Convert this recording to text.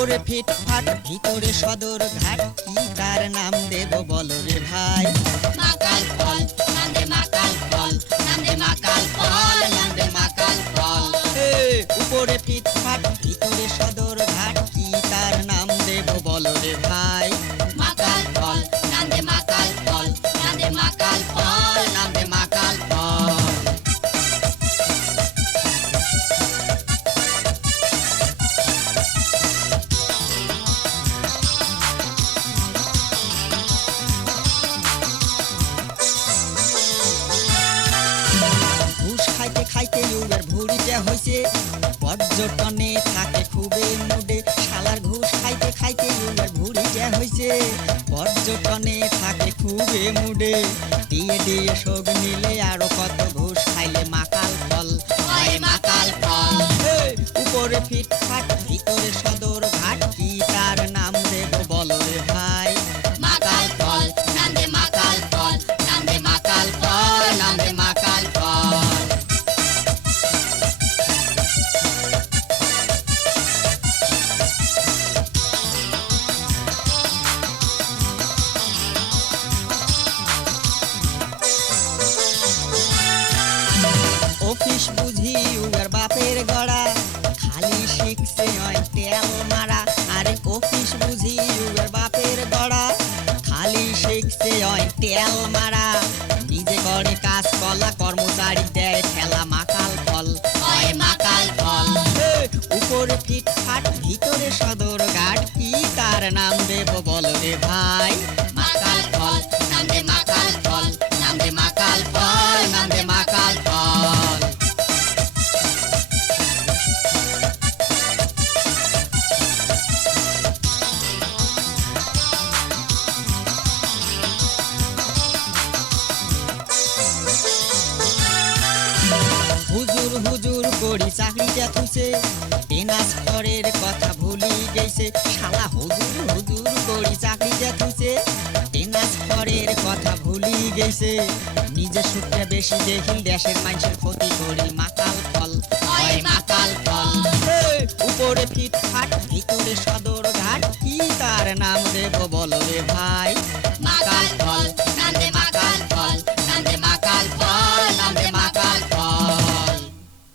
উপরে ফিটফাট ভিতরে সদর ঘাট কি তার নাম দেব বলো রে ভাই। মাকাল ফল নান্দে মাকাল ফল নান্দে মাকাল ফল নান্দে মাকাল ফল। উপরে ফিটফাট ভিতরে সদর ঘাট কি তার নাম দেব বলো রে ভাই। মাকাল ফল নান্দে মাকাল ফল নান্দে মাকাল ফল নান্দে মাকাল ফল। ঘুষ খাইতে খাইতে ইউবের ভুড়িটা হইছে পর্যটনে থাকে খুবই মুডে। শালার ঘুষ খাইতে খাইতে ইউবের ভুড়িটা হইছে পর্যটনে থাকে খুবই মুডে। দিয়ে দিয়ে শোক নিলে আরো কত ঘুষ খাইলে মাকাল ফল হয় মাকাল ফল। উপরে ফিটফাট ভিতরে সদর ঘাট কি তার নাম দেব বলো রে ভাই। মাকাল ফল নান্দে মাকাল ফল নান্দে মাকাল ফল নান্দে মাকাল ফল। অফিস বুঝি উগার বাপের গড়া খালি শিখছে হয় তেল মারা। আরে অফিস বুঝি উগার বাপের গড়া খালি শিখছে হয় তেল মারা। নিজে করে কাজ কলা কর্মচারী দেয় ঠেলা মাকাল ফল হয় মাকাল ফল। উপরে ফিটফাট ভিতরে সদর ঘাট কি তার নাম দেব বলো রে ভাই। মাকাল ফল নান্দে মাকাল ফল নান্দে মাকাল ফল নান্দে মাকাল ফল। হুজুর হুজুর করি চাকরিটা থুছে ট্রান্সফারের কথা ভুলি গেছে। শালা হুজুর হুজুর করি চাকরিটা থুছে ট্রান্সফারের কথা ভুলি গেছে। নিজের সুখটা বেশি দেখিল দেশের মানুষের ক্ষতি করি মাকাল ফল হয় মাকাল ফল। উপরে ফিটফাট ভিতরে সদর ঘাট কি তার নাম দেব বলো রে ভাই।